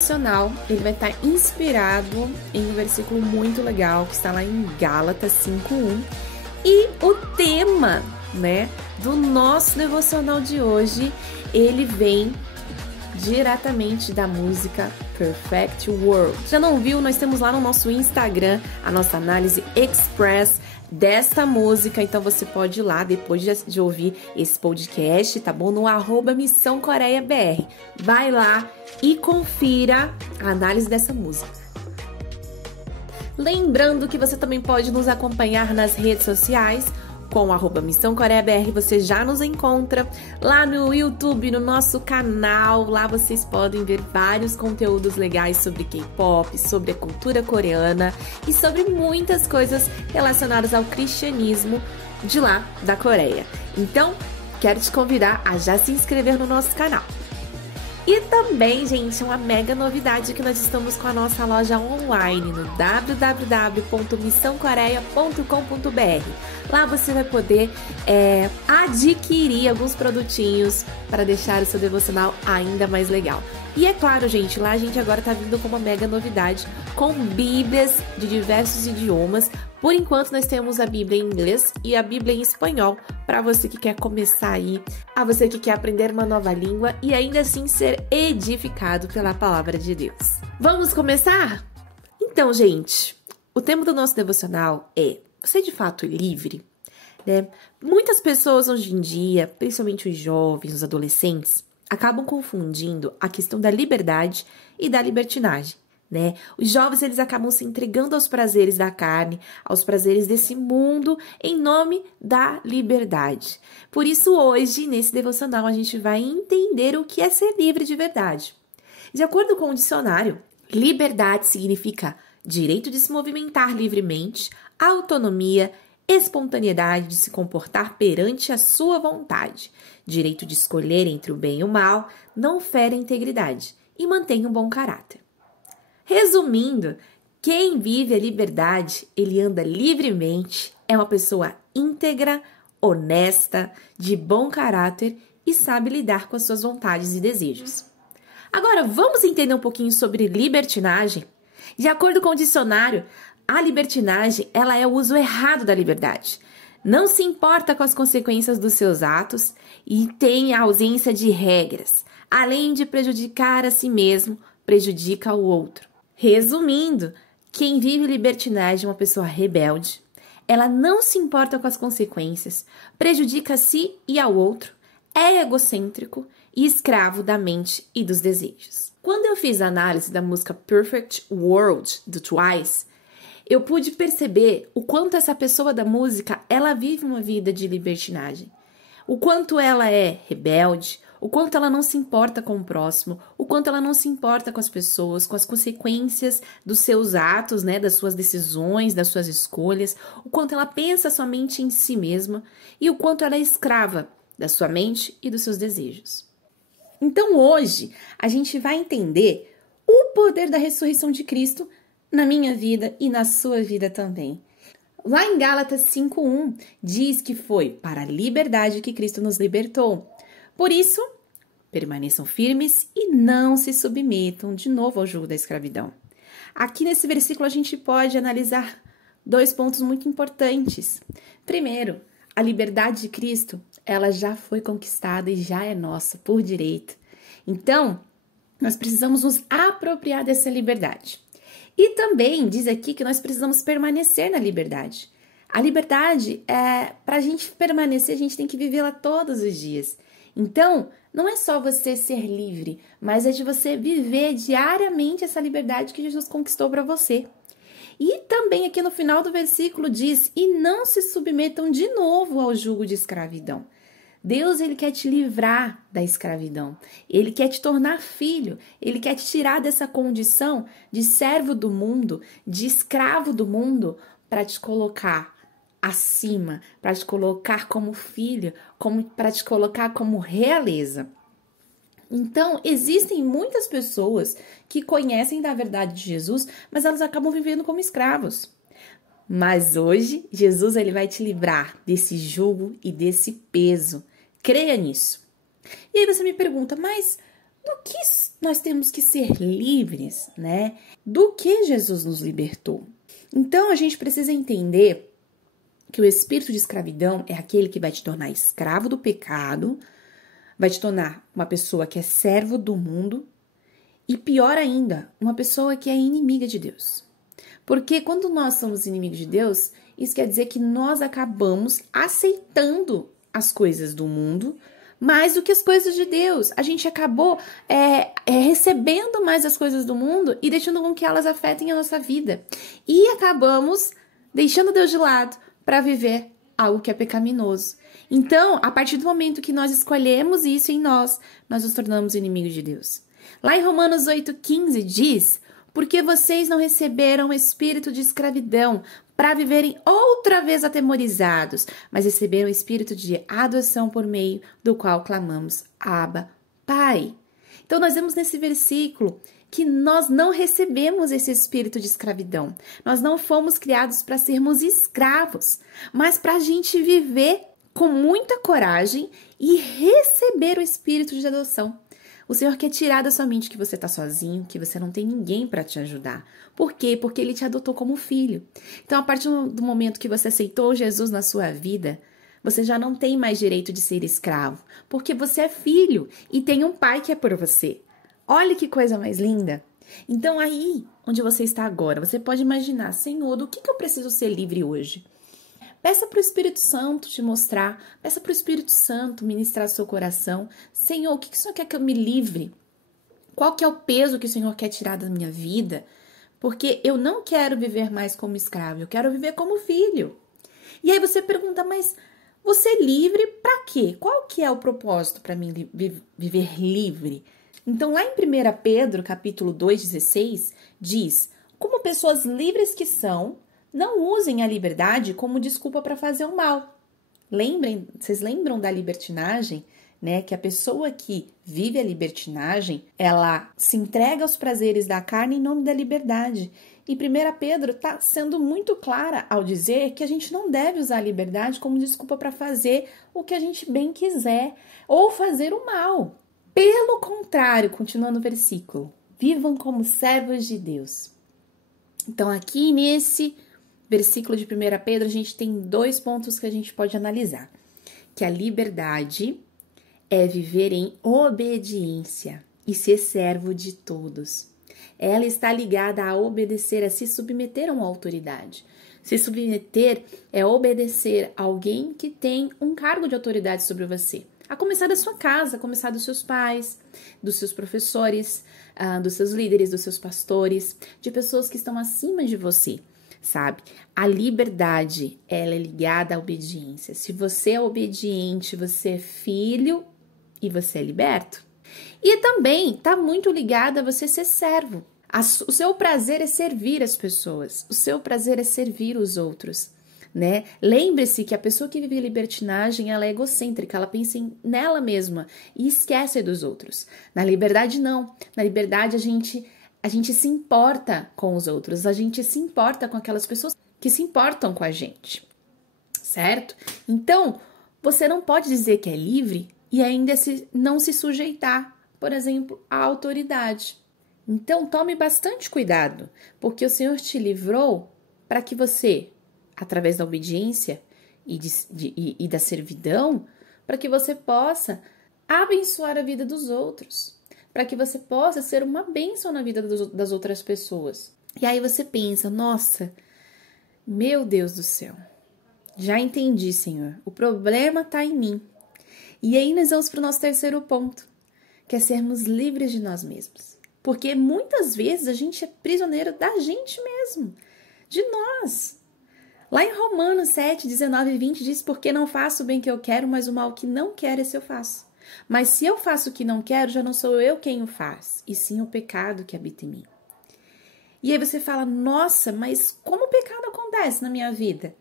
Devocional, ele vai estar inspirado em um versículo muito legal que está lá em Gálatas 5:1. E o tema, do nosso devocional de hoje, ele vem diretamente da música Perfect World. Já não viu? Nós temos lá no nosso Instagram a nossa análise express desta música, então você pode ir lá depois de ouvir esse podcast, tá bom? No @Missão Coreia BR. Vai lá e confira a análise dessa música. Lembrando que você também pode nos acompanhar nas redes sociais, com @Missão Coreia BR, você já nos encontra lá no YouTube, no nosso canal. Lá vocês podem ver vários conteúdos legais sobre K-pop, sobre a cultura coreana e sobre muitas coisas relacionadas ao cristianismo de lá da Coreia. Então, quero te convidar a já se inscrever no nosso canal. E também, gente, uma mega novidade que nós estamos com a nossa loja online no www.missãocoreia.com.br. Lá você vai poder adquirir alguns produtinhos para deixar o seu devocional ainda mais legal. E é claro, gente, lá a gente agora tá vindo com uma mega novidade, com bíblias de diversos idiomas. Por enquanto, nós temos a Bíblia em inglês e a Bíblia em espanhol, para você que quer começar aí, a você que quer aprender uma nova língua e ainda assim ser edificado pela palavra de Deus. Vamos começar? Então, gente, o tema do nosso devocional é: você de fato é livre? Muitas pessoas hoje em dia, principalmente os jovens, os adolescentes, acabam confundindo a questão da liberdade e da libertinagem. Os jovens, eles acabam se entregando aos prazeres da carne, aos prazeres desse mundo, em nome da liberdade. Por isso, hoje, nesse devocional, a gente vai entender o que é ser livre de verdade. De acordo com o dicionário, liberdade significa direito de se movimentar livremente, autonomia, espontaneidade de se comportar perante a sua vontade, direito de escolher entre o bem e o mal, não fere a integridade e mantém um bom caráter. Resumindo, quem vive a liberdade, ele anda livremente, é uma pessoa íntegra, honesta, de bom caráter e sabe lidar com as suas vontades e desejos. Agora, vamos entender um pouquinho sobre libertinagem? De acordo com o dicionário, a libertinagem, ela é o uso errado da liberdade. Não se importa com as consequências dos seus atos e tem a ausência de regras. Além de prejudicar a si mesmo, prejudica o outro. Resumindo, quem vive libertinagem é uma pessoa rebelde. Ela não se importa com as consequências, prejudica a si e ao outro, é egocêntrico e escravo da mente e dos desejos. Quando eu fiz a análise da música Perfect World, do Twice, eu pude perceber o quanto essa pessoa da música, ela vive uma vida de libertinagem. O quanto ela é rebelde, o quanto ela não se importa com o próximo, o quanto ela não se importa com as pessoas, com as consequências dos seus atos, das suas decisões, das suas escolhas, o quanto ela pensa somente em si mesma e o quanto ela é escrava da sua mente e dos seus desejos. Então hoje a gente vai entender o poder da ressurreição de Cristo na minha vida e na sua vida também. Lá em Gálatas 5:1 diz que foi para a liberdade que Cristo nos libertou. Por isso, permaneçam firmes e não se submetam de novo ao jugo da escravidão. Aqui nesse versículo a gente pode analisar 2 pontos muito importantes. Primeiro, a liberdade de Cristo, ela já foi conquistada e já é nossa por direito. Então, nós precisamos nos apropriar dessa liberdade. E também diz aqui que nós precisamos permanecer na liberdade. A liberdade, para a gente permanecer, a gente tem que vivê-la todos os dias. Então, não é só você ser livre, mas é de você viver diariamente essa liberdade que Jesus conquistou para você. E também aqui no final do versículo diz: e não se submetam de novo ao jugo de escravidão. Deus, ele quer te livrar da escravidão. Ele quer te tornar filho. Ele quer te tirar dessa condição de servo do mundo, de escravo do mundo, para te colocar acima, para te colocar como filho, para te colocar como realeza. Então, existem muitas pessoas que conhecem da verdade de Jesus, mas elas acabam vivendo como escravos. Mas hoje, Jesus, ele vai te livrar desse jugo e desse peso. Creia nisso. E aí você me pergunta, mas do que nós temos que ser livres, né? Do que Jesus nos libertou. Então, a gente precisa entender que o espírito de escravidão é aquele que vai te tornar escravo do pecado, vai te tornar uma pessoa que é servo do mundo e, pior ainda, uma pessoa que é inimiga de Deus. Porque quando nós somos inimigos de Deus, isso quer dizer que nós acabamos aceitando as coisas do mundo mais do que as coisas de Deus. A gente acabou recebendo mais as coisas do mundo e deixando com que elas afetem a nossa vida. E acabamos deixando Deus de lado para viver algo que é pecaminoso. Então, a partir do momento que nós escolhemos isso em nós nos tornamos inimigos de Deus. Lá em Romanos 8,15 diz: porque vocês não receberam o espírito de escravidão para viverem outra vez atemorizados, mas receberam o espírito de adoção por meio do qual clamamos, Abba, Pai. Então, nós vemos nesse versículo que nós não recebemos esse espírito de escravidão. Nós não fomos criados para sermos escravos, mas para a gente viver com muita coragem e receber o espírito de adoção. O Senhor quer tirar da sua mente que você está sozinho, que você não tem ninguém para te ajudar. Por quê? Porque Ele te adotou como filho. Então, a partir do momento que você aceitou Jesus na sua vida, você já não tem mais direito de ser escravo, porque você é filho e tem um pai que é por você. Olha que coisa mais linda. Então, aí onde você está agora, você pode imaginar, Senhor, do que eu preciso ser livre hoje? Peça para o Espírito Santo te mostrar, peça para o Espírito Santo ministrar seu coração. Senhor, o que o Senhor quer que eu me livre? Qual que é o peso que o Senhor quer tirar da minha vida? Porque eu não quero viver mais como escravo, eu quero viver como filho. E aí você pergunta, mas você é livre para quê? Qual que é o propósito para mim viver livre? Então, lá em 1 Pedro, capítulo 2,16, diz: como pessoas livres que são, não usem a liberdade como desculpa para fazer o mal. Vocês lembram da libertinagem, né? Que a pessoa que vive a libertinagem, ela se entrega aos prazeres da carne em nome da liberdade. E 1 Pedro está sendo muito clara ao dizer que a gente não deve usar a liberdade como desculpa para fazer o que a gente bem quiser ou fazer o mal. Pelo contrário, continuando o versículo, vivam como servos de Deus. Então, aqui nesse versículo de 1 Pedro, a gente tem 2 pontos que a gente pode analisar. Que a liberdade é viver em obediência e ser servo de todos. Ela está ligada a obedecer, a se submeter a uma autoridade. Se submeter é obedecer a alguém que tem um cargo de autoridade sobre você. A começar da sua casa, a começar dos seus pais, dos seus professores, dos seus líderes, dos seus pastores, de pessoas que estão acima de você. Sabe? A liberdade, ela é ligada à obediência. Se você é obediente, você é filho e você é liberto. E também está muito ligada a você ser servo. O seu prazer é servir as pessoas. O seu prazer é servir os outros, né? Lembre-se que a pessoa que vive libertinagem, ela é egocêntrica, ela pensa nela mesma e esquece dos outros. Na liberdade, não. Na liberdade, a gente se importa com os outros, a gente se importa com aquelas pessoas que se importam com a gente, certo? Então, você não pode dizer que é livre e ainda não se sujeitar, por exemplo, à autoridade. Então, tome bastante cuidado, porque o Senhor te livrou para que você, através da obediência e da servidão, para que você possa abençoar a vida dos outros. Para que você possa ser uma bênção na vida das outras pessoas. E aí você pensa, nossa, meu Deus do céu, já entendi, Senhor, o problema está em mim. E aí nós vamos para o nosso terceiro ponto, que é sermos livres de nós mesmos. Porque muitas vezes a gente é prisioneiro da gente mesmo, de nós. Lá em Romanos 7, 19 e 20 diz, porque não faço o bem que eu quero, mas o mal que não quero, esse eu faço. Mas se eu faço o que não quero, já não sou eu quem o faz, e sim o pecado que habita em mim. E aí você fala, nossa, mas como o pecado acontece na minha vida?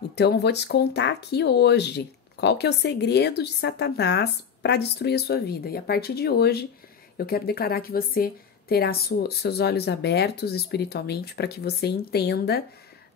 Então eu vou te contar aqui hoje qual que é o segredo de Satanás para destruir a sua vida. E a partir de hoje, eu quero declarar que você terá seus olhos abertos espiritualmente para que você entenda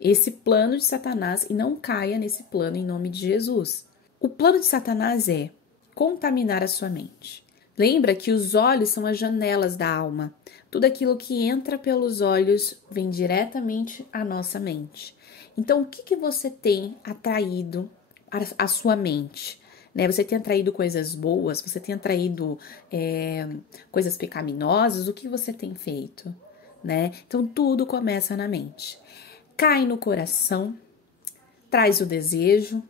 esse plano de Satanás e não caia nesse plano em nome de Jesus. O plano de Satanás é contaminar a sua mente, Lembra que os olhos são as janelas da alma. Tudo aquilo que entra pelos olhos vem diretamente à nossa mente. Então, o que você tem atraído à sua mente? Né? Você tem atraído coisas boas? Você tem atraído coisas pecaminosas? O que você tem feito? Né? Então, tudo começa na mente. Cai no coração, traz o desejo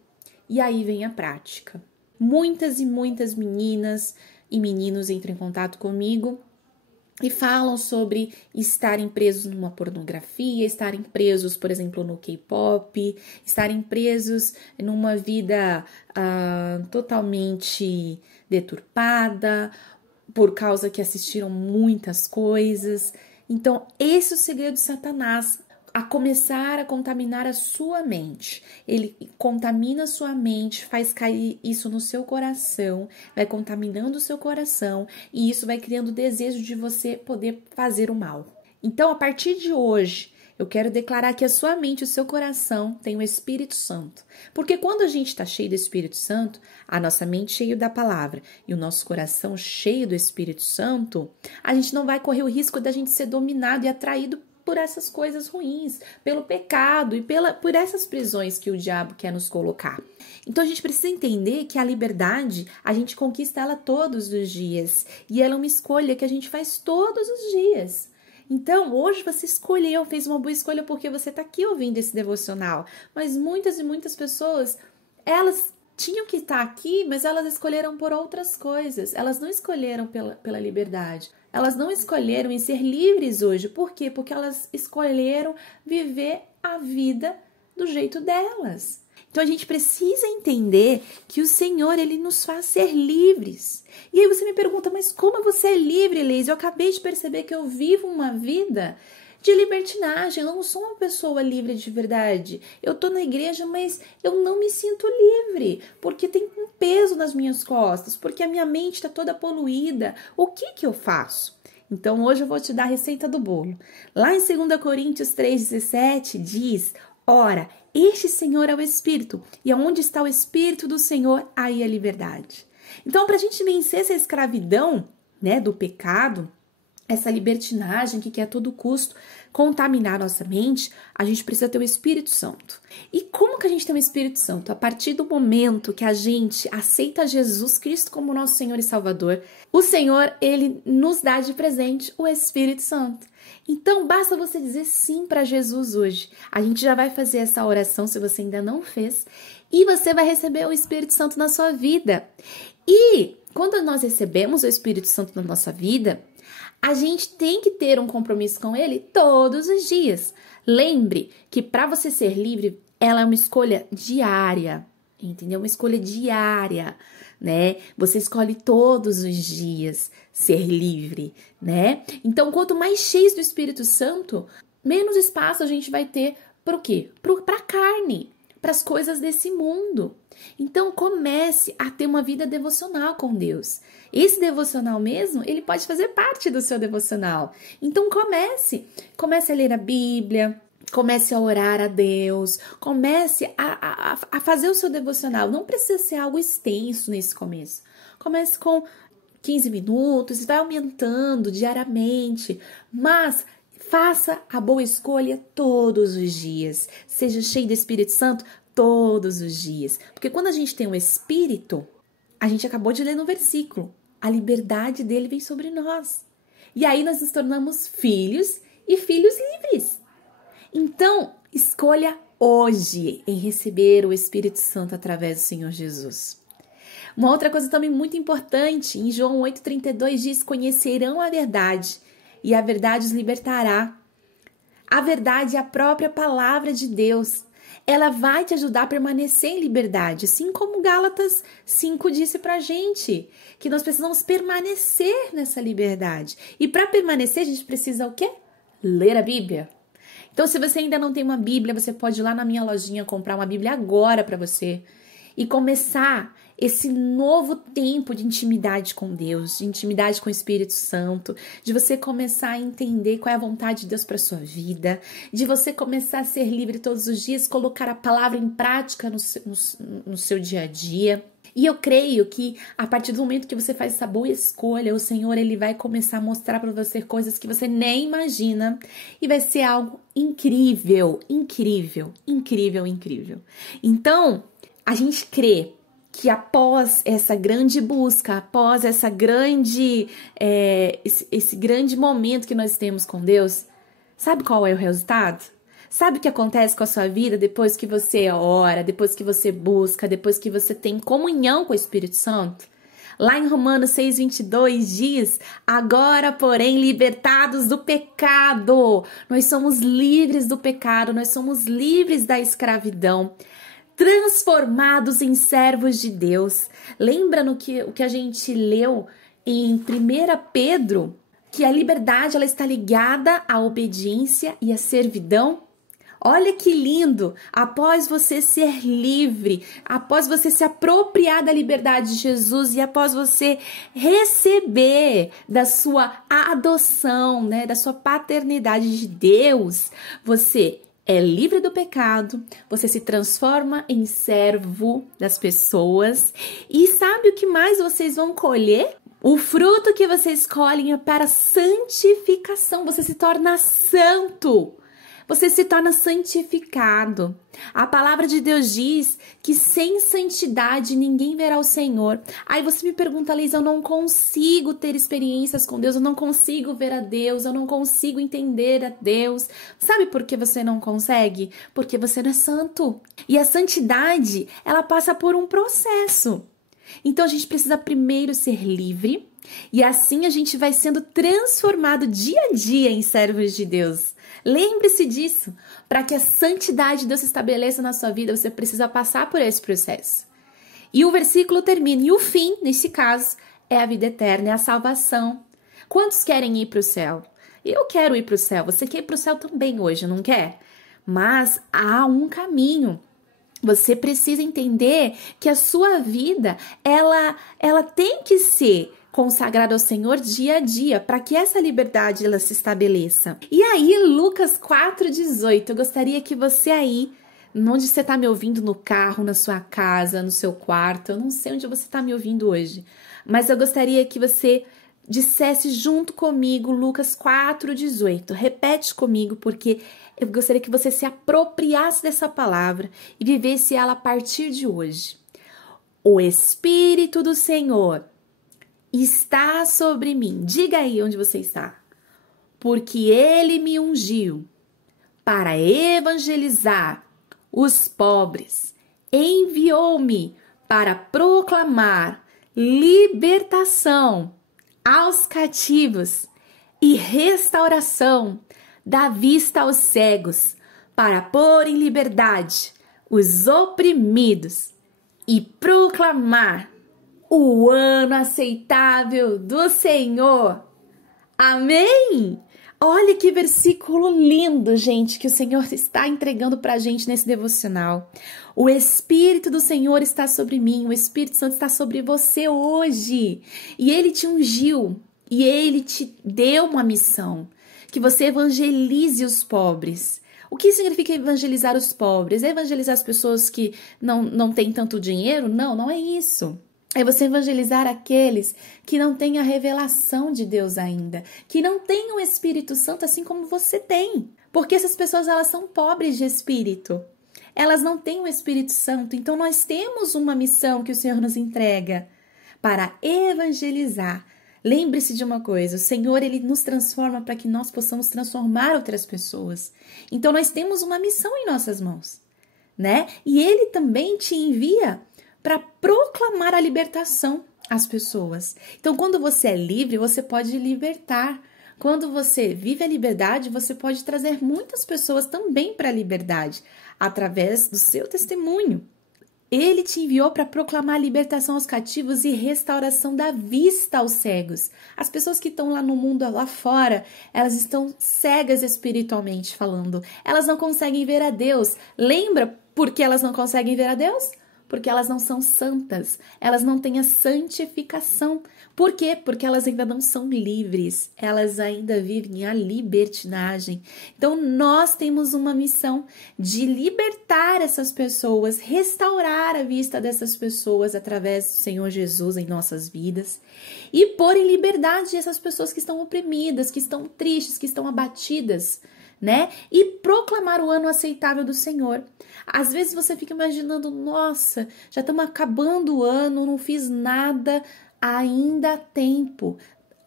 e aí vem a prática. Muitas e muitas meninas e meninos entram em contato comigo e falam sobre estarem presos numa pornografia, estarem presos, por exemplo, no K-pop, estarem presos numa vida totalmente deturpada, por causa que assistiram muitas coisas. Então, esse é o segredo de Satanás, a começar a contaminar a sua mente. Ele contamina a sua mente, faz cair isso no seu coração, vai contaminando o seu coração e isso vai criando o desejo de você poder fazer o mal. Então, a partir de hoje, eu quero declarar que a sua mente, o seu coração tem o Espírito Santo. Porque quando a gente está cheio do Espírito Santo, a nossa mente cheia da palavra e o nosso coração cheio do Espírito Santo, a gente não vai correr o risco da gente ser dominado e atraído por essas coisas ruins, pelo pecado e por essas prisões que o diabo quer nos colocar. Então a gente precisa entender que a liberdade, a gente conquista ela todos os dias. E ela é uma escolha que a gente faz todos os dias. Então, hoje você escolheu, fez uma boa escolha porque você está aqui ouvindo esse devocional. Mas muitas e muitas pessoas, elas tinham que estar aqui, mas elas escolheram por outras coisas. Elas não escolheram pela liberdade. Elas não escolheram em ser livres hoje. Por quê? Porque elas escolheram viver a vida do jeito delas. Então a gente precisa entender que o Senhor, Ele nos faz ser livres. E aí você me pergunta, mas como você é livre, Leise? Eu acabei de perceber que eu vivo uma vida de libertinagem, eu não sou uma pessoa livre de verdade. Eu tô na igreja, mas eu não me sinto livre, porque tem um peso nas minhas costas, porque a minha mente está toda poluída. O que eu faço? Então hoje eu vou te dar a receita do bolo. Lá em 2 Coríntios 3,17 diz: ora, este Senhor é o Espírito, e aonde está o Espírito do Senhor, aí a liberdade. Então, para a gente vencer essa escravidão, né, do pecado, essa libertinagem que quer a todo custo contaminar nossa mente, a gente precisa ter o Espírito Santo. E como que a gente tem o Espírito Santo? A partir do momento que a gente aceita Jesus Cristo como nosso Senhor e Salvador, o Senhor, Ele nos dá de presente o Espírito Santo. Então, basta você dizer sim para Jesus hoje. A gente já vai fazer essa oração, se você ainda não fez, e você vai receber o Espírito Santo na sua vida. E quando nós recebemos o Espírito Santo na nossa vida, a gente tem que ter um compromisso com Ele todos os dias. Lembre que para você ser livre, ela é uma escolha diária, entendeu? Uma escolha diária, né? Você escolhe todos os dias ser livre, né? Então, quanto mais cheios do Espírito Santo, menos espaço a gente vai ter para o quê? Para a carne, para as coisas desse mundo. Então, comece a ter uma vida devocional com Deus. Esse devocional mesmo, ele pode fazer parte do seu devocional. Então, comece a ler a Bíblia, comece a orar a Deus, comece a fazer o seu devocional. Não precisa ser algo extenso nesse começo. Comece com 15 minutos, vai aumentando diariamente, mas faça a boa escolha todos os dias. Seja cheio do Espírito Santo todos os dias. Porque quando a gente tem o Espírito, a gente acabou de ler no versículo, a liberdade dele vem sobre nós. E aí nós nos tornamos filhos e filhos livres. Então, escolha hoje em receber o Espírito Santo através do Senhor Jesus. Uma outra coisa também muito importante, em João 8,32 diz: conhecerão a verdade e a verdade os libertará. A verdade é a própria palavra de Deus. Ela vai te ajudar a permanecer em liberdade, assim como Gálatas 5 disse pra gente, que nós precisamos permanecer nessa liberdade. E para permanecer, a gente precisa o quê? Ler a Bíblia. Então, se você ainda não tem uma Bíblia, você pode ir lá na minha lojinha comprar uma Bíblia agora para você e começar esse novo tempo de intimidade com Deus, de intimidade com o Espírito Santo, de você começar a entender qual é a vontade de Deus para sua vida, de você começar a ser livre todos os dias, colocar a palavra em prática no seu dia a dia. E eu creio que a partir do momento que você faz essa boa escolha, o Senhor ele vai começar a mostrar para você coisas que você nem imagina e vai ser algo incrível, incrível, incrível, incrível. Então, a gente crê que após essa grande busca, após essa grande, esse grande momento que nós temos com Deus, sabe qual é o resultado? Sabe o que acontece com a sua vida depois que você ora, depois que você busca, depois que você tem comunhão com o Espírito Santo? Lá em Romanos 6:22 diz: agora, porém, libertados do pecado, nós somos livres do pecado, nós somos livres da escravidão, transformados em servos de Deus. Lembra o que a gente leu em 1 Pedro? Que a liberdade ela está ligada à obediência e à servidão? Olha que lindo! Após você ser livre, após você se apropriar da liberdade de Jesus e após você receber da sua adoção, né, da sua paternidade de Deus, você é livre do pecado, você se transforma em servo das pessoas e sabe o que mais vocês vão colher? O fruto que vocês colhem é para santificação, você se torna santo. Você se torna santificado. A palavra de Deus diz que sem santidade ninguém verá o Senhor. Aí você me pergunta, Liz, eu não consigo ter experiências com Deus, eu não consigo ver a Deus, eu não consigo entender a Deus. Sabe por que você não consegue? Porque você não é santo. E a santidade, ela passa por um processo. Então a gente precisa primeiro ser livre e assim a gente vai sendo transformado dia a dia em servos de Deus. Lembre-se disso. Para que a santidade de Deus se estabeleça na sua vida, você precisa passar por esse processo. E o versículo termina. E o fim, nesse caso, é a vida eterna, é a salvação. Quantos querem ir para o céu? Eu quero ir para o céu. Você quer ir para o céu também hoje, não quer? Mas há um caminho. Você precisa entender que a sua vida, ela tem que ser consagrado ao Senhor dia a dia, para que essa liberdade ela se estabeleça. E aí, Lucas 4:18, eu gostaria que você aí, onde você está me ouvindo, no carro, na sua casa, no seu quarto, eu não sei onde você está me ouvindo hoje, mas eu gostaria que você dissesse junto comigo Lucas 4:18. Repete comigo, porque eu gostaria que você se apropriasse dessa palavra e vivesse ela a partir de hoje. O Espírito do Senhor está sobre mim. Diga aí onde você está. Porque Ele me ungiu para evangelizar os pobres. Enviou-me para proclamar libertação aos cativos e restauração da vista aos cegos, para pôr em liberdade os oprimidos e proclamar o ano aceitável do Senhor. Amém? Olha que versículo lindo, gente, que o Senhor está entregando pra gente nesse devocional. O Espírito do Senhor está sobre mim, o Espírito Santo está sobre você hoje. E Ele te ungiu, e Ele te deu uma missão, que você evangelize os pobres. O que significa evangelizar os pobres? É evangelizar as pessoas que não têm tanto dinheiro? Não, não é isso. É você evangelizar aqueles que não têm a revelação de Deus ainda, que não têm o Espírito Santo assim como você tem. Porque essas pessoas, elas são pobres de espírito. Elas não têm o Espírito Santo. Então, nós temos uma missão que o Senhor nos entrega para evangelizar. Lembre-se de uma coisa, o Senhor, Ele nos transforma para que nós possamos transformar outras pessoas. Então, nós temos uma missão em nossas mãos, né? E Ele também te envia para proclamar a libertação às pessoas. Então, quando você é livre, você pode libertar. Quando você vive a liberdade, você pode trazer muitas pessoas também para a liberdade, através do seu testemunho. Ele te enviou para proclamar a libertação aos cativos e restauração da vista aos cegos. As pessoas que estão lá no mundo, lá fora, elas estão cegas espiritualmente falando. Elas não conseguem ver a Deus. Lembra por que elas não conseguem ver a Deus? Porque elas não são santas, elas não têm a santificação. Por quê? Porque elas ainda não são livres, elas ainda vivem a libertinagem. Então, nós temos uma missão de libertar essas pessoas, restaurar a vista dessas pessoas através do Senhor Jesus em nossas vidas e pôr em liberdade essas pessoas que estão oprimidas, que estão tristes, que estão abatidas, né? E proclamar o ano aceitável do Senhor. Às vezes você fica imaginando, nossa, já estamos acabando o ano, não fiz nada, ainda há tempo.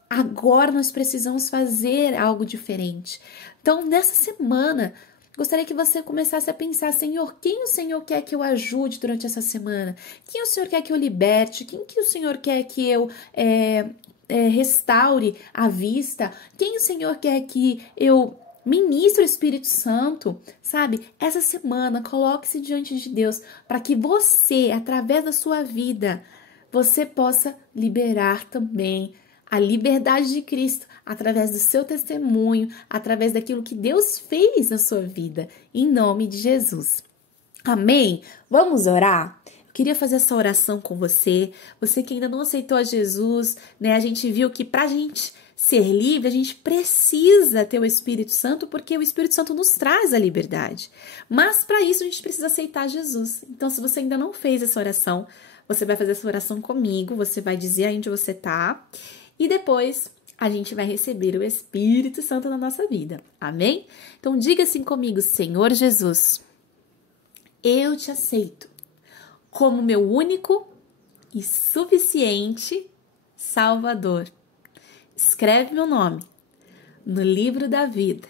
Agora nós precisamos fazer algo diferente. Então, nessa semana, gostaria que você começasse a pensar, Senhor, quem o Senhor quer que eu ajude durante essa semana? Quem o Senhor quer que eu liberte? Quem que o Senhor quer que eu restaure a vista? Quem o Senhor quer que eu ministre o Espírito Santo? Sabe? Essa semana, coloque-se diante de Deus para que você, através da sua vida, você possa liberar também a liberdade de Cristo através do seu testemunho, através daquilo que Deus fez na sua vida, em nome de Jesus. Amém? Vamos orar? Eu queria fazer essa oração com você. Você que ainda não aceitou a Jesus, né? A gente viu que pra gente ser livre, a gente precisa ter o Espírito Santo, porque o Espírito Santo nos traz a liberdade. Mas para isso a gente precisa aceitar Jesus. Então, se você ainda não fez essa oração, você vai fazer essa oração comigo, você vai dizer aí onde você tá, e depois a gente vai receber o Espírito Santo na nossa vida. Amém? Então diga assim comigo: Senhor Jesus, eu te aceito como meu único e suficiente Salvador. Escreve meu nome no livro da vida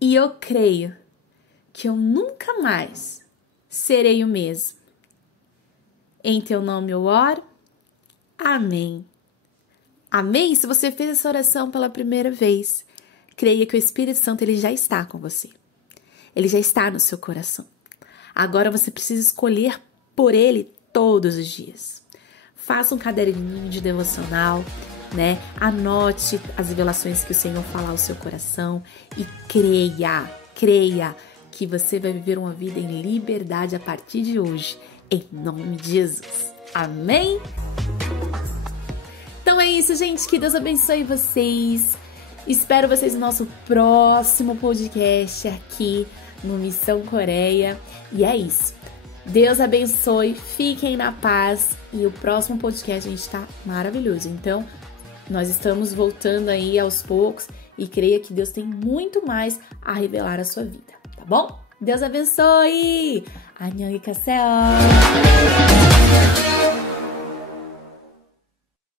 e eu creio que eu nunca mais serei o mesmo. Em teu nome eu oro. Amém. Amém? Se você fez essa oração pela primeira vez, creia que o Espírito Santo ele já está com você. Ele já está no seu coração. Agora você precisa escolher por ele todos os dias. Faça um caderninho de devocional, né? Anote as revelações que o Senhor fala ao seu coração e creia que você vai viver uma vida em liberdade a partir de hoje, em nome de Jesus. Amém? Então é isso, gente. Que Deus abençoe vocês. Espero vocês no nosso próximo podcast aqui no Missão Coreia. E é isso. Deus abençoe, fiquem na paz. E o próximo podcast a gente tá maravilhoso. Então, nós estamos voltando aí aos poucos e creia que Deus tem muito mais a revelar à sua vida, tá bom? Deus abençoe! 안녕히 가세요.